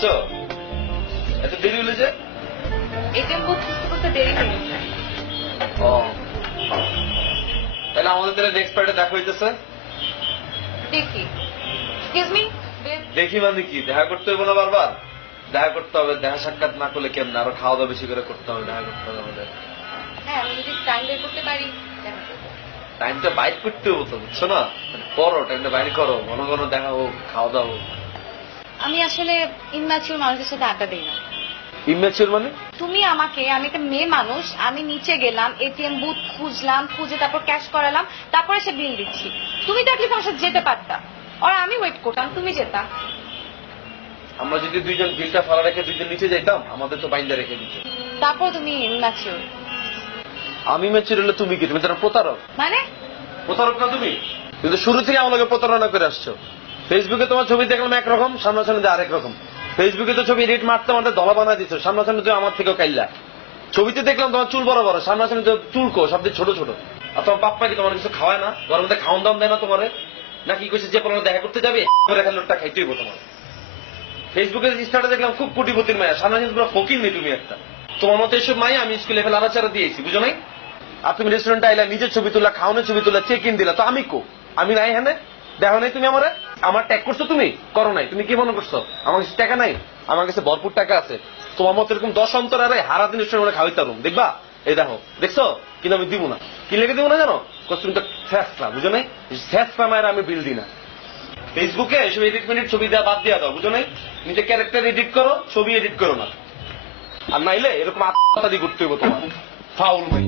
আসছো? এত দেরি হলে যে? এটিএম বুথ খুঁজতে খুঁজতে দেরি হয়ে গেছে। ও তাহলে আমাদের তাহলে নেক্সট পার্টে দেখা হইতেছে। দেখি। Excuse me. দেখি মানে কি, দেখা করতে হবে না বারবার? দেখা করতে হবে, দেখা সাক্ষাৎ না করলে কেমন, আরো খাওয়া দাওয়া বেশি করে করতে হবে, দেখা করতে হবে আমাদের। হ্যাঁ, আমি যদি টাইম বের করতে পারি দেখা করবো। টাইমটা বাইর করতে হবে তো, বুঝছো না? করো, টাইমটা বাইর করো, ঘন ঘন দেখা হোক, খাওয়া দাওয়া হোক। আমি আসলে ইনম্যাচিউর মানুষের সাথে আড্ডা দিই না। ইম্যাচিউর মানে? তুমি আমাকে, আমি একটা মেয়ে মানুষ, আমি নিচে গেলাম, এটিএম বুথ খুঁজলাম, খুঁজে তারপর ক্যাশ করালাম, তারপরে সে বিল দিচ্ছি। তুমি তো অ্যাটলিস্ট আমার সাথে যেতে পারতা, আর আমি ওয়েট করতাম, তুমি যেতা। আমরা যদি দুইজন বিলটা ফালা রেখে দুইজন নিচে যাইতাম, আমাদের তো বাইন্দা রেখে দিত। তারপর তুমি ইনম্যাচিউর আমি ম্যাচিউর হলে তুমি কি? তুমি তো একটা প্রতারক। মানে? প্রতারক না তুমি? কিন্তু শুরু থেকে আমাকে প্রতারণা করে আসছো। ফেসবুকে তোমার ছবি দেখলাম একরকম, সামনাসামনি আরেক রকম। ফেসবুকে তো ছবি এডিট মারতে মারতে দলা বানায় দিচ্ছ, সামনাসামনি তো আমার থেকেও কাইল্লা। ছবিতে দেখলাম তোমার চুল বড় বড়, সামনাসামনি তো চুলকো সবচেয়ে ছোট ছোট। আর তোমার বাপ্পা কি তোমার কিছু খাওয়ায় না? ঘরের মধ্যে খাওয়ান দাম দেয় না তোমারে? নাকি কইছে যে পড়ানো দেখা করতে যাবে খালি লোকটা খাইতেই হইব তোমার। ফেসবুকে স্টার্টে দেখলাম খুব কোটিপতির মায়া, সামনাসামনি পুরো ফকির নেই তুমি একটা। তোমার মতো এসব মায়া আমি স্কুলে ফেলে আলাচারা দিয়েছি, বুঝো নাই? আর তুমি রেস্টুরেন্টে আইলা, নিজের ছবি তোলা, খাওয়ানোর ছবি তোলা, চেক ইন দিলা, তো আমি কো? আমি নাই হ্যাঁ? দেখো নাই তুমি আমারে? আমার ট্যাগ করছো তুমি? করো নাই। তুমি কি মনে করছো আমার কাছে টাকা নাই? আমার কাছে ভরপুর টাকা আছে। তোমার মতো এরকম 10 অন্তরারে হারা দিন রেস্টুরেন্টে খাওয়াইতে পারবো, দেখবা? এই দেখো, দেখছো? কিন্তু আমি দিব না। কি লেগে দিব না জানো? তুমি তো ফ্যাসলা, বুঝো নাই? ফ্যাসলা মায়ের আমি বিল দিই না। ফেসবুকে এসব এডিট মিনিট ছবি দেওয়া বাদ দিয়া দাও, বুঝো নাই? নিজে ক্যারেক্টার এডিট করো, ছবি এডিট করো না। আর নাইলে এরকম আত্মহত্যা দিয়ে করতে হইব তোমার। ফাউল ভাই।